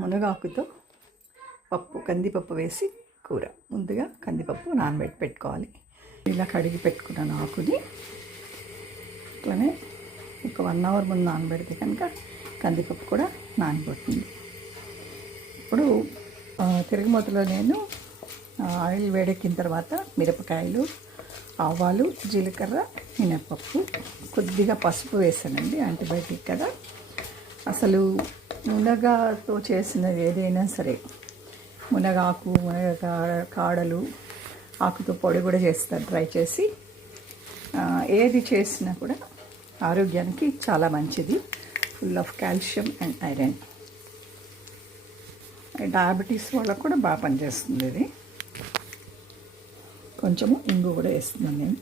మునగాకుతో కందిపప్పు వేసి కూర. ముందుగా కందిపప్పు నానబెట్టి పెట్టుకోవాలి. ఇలా కడిగి పెట్టుకున్నాను ఆకుని. అట్లనే ఒక 1 అవర్ ముందు నానబెడితే కనుక కందిపప్పు కూడా నానిపోతుంది. ఇప్పుడు తిరగమూతలో నేను ఆయిల్ వేడెక్కిన తర్వాత మిరపకాయలు, ఆవాలు, జీలకర్ర, మినపప్పు, కొద్దిగా పసుపు వేసానండి. యాంటీబయాటిక్ కదా. అసలు మునగతో చేసినది ఏదైనా సరే, మునగాకు, కాడలు, ఆకుతో పొడి కూడా చేస్తారు. ట్రై చేసి ఏది చేసినా కూడా ఆరోగ్యానికి చాలా మంచిది. Full of calcium and iron. Diabetes వాళ్ళకు కూడా బాగా పనిచేస్తుంది ఇది. కొంచెము ఇంగు కూడా వేస్తున్నాను నేను.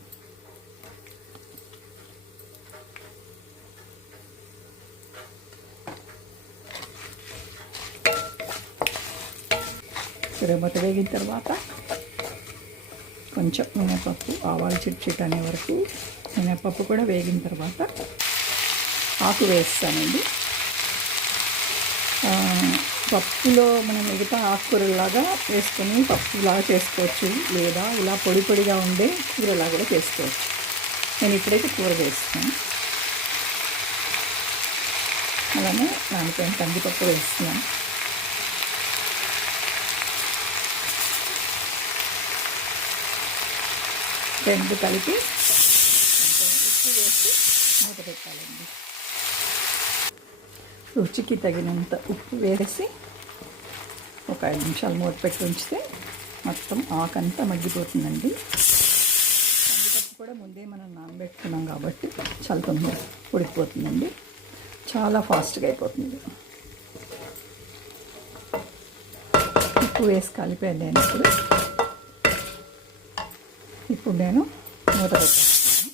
తిరగమూత వేగిన తర్వాత కొంచెం మినపప్పు, ఆవాలు చిట్ అనే వరకు మినపప్పు కూడా వేగిన తర్వాత ఆకు వేస్తానండి. పప్పులో మనం మిగతా ఆకుకూరలాగా వేసుకొని పప్పులాగా చేసుకోవచ్చు, లేదా ఇలా పొడి పొడిగా ఉండే కూరలా కూడా చేసుకోవచ్చు. నేను ఇప్పుడైతే కూర వేస్తాను. అలానే దానిపైన కందిపప్పు వేస్తున్నాను. రెండు కలిపి ఉప్పు వేసి మూత పెట్టాలండి. రుచికి తగినంత ఉప్పు వేసి ఒక 5 నిమిషాలు మూత పెట్టి ఉంచితే మొత్తం ఆకంతా మగ్గిపోతుందండి. కందిపప్పు కూడా ముందే మనం నానబెట్టుకున్నాం కాబట్టి చాలా తొందరగా ఉడికిపోతుందండి. చాలా ఫాస్ట్గా అయిపోతుంది. ఉప్పు వేసి కలిపాను నేను. ఇప్పుడు నేను మూత పెట్టేస్తాను.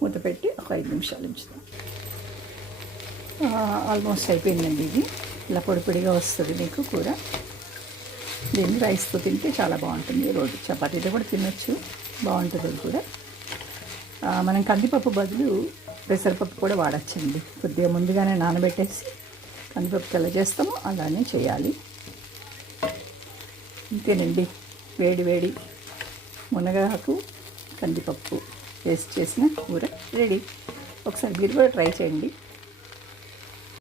మూత పెట్టి ఒక 5 నిమిషాలు ఉంచుతాం. ఆల్మోస్ట్ అయిపోయిందండి. ఇది ఇలా పొడి పొడిగా వస్తుంది మీకు కూర. దీన్ని రైస్తో తింటే చాలా బాగుంటుంది. రోజు చపాతీతో కూడా తినొచ్చు, బాగుంటుంది అది కూడా. మనం కందిపప్పు బదులు పెసరపప్పు కూడా వాడచ్చండి. కొద్దిగా ముందుగానే నానబెట్టేసి కందిపప్పు ఎలా చేస్తామో అలానే చేయాలి. ఇంతేనండి, వేడి వేడి మునగాకు కందిపప్పు వేసి చేసిన కూర రెడీ. ఒకసారి మీరు కూడా ట్రై చేయండి.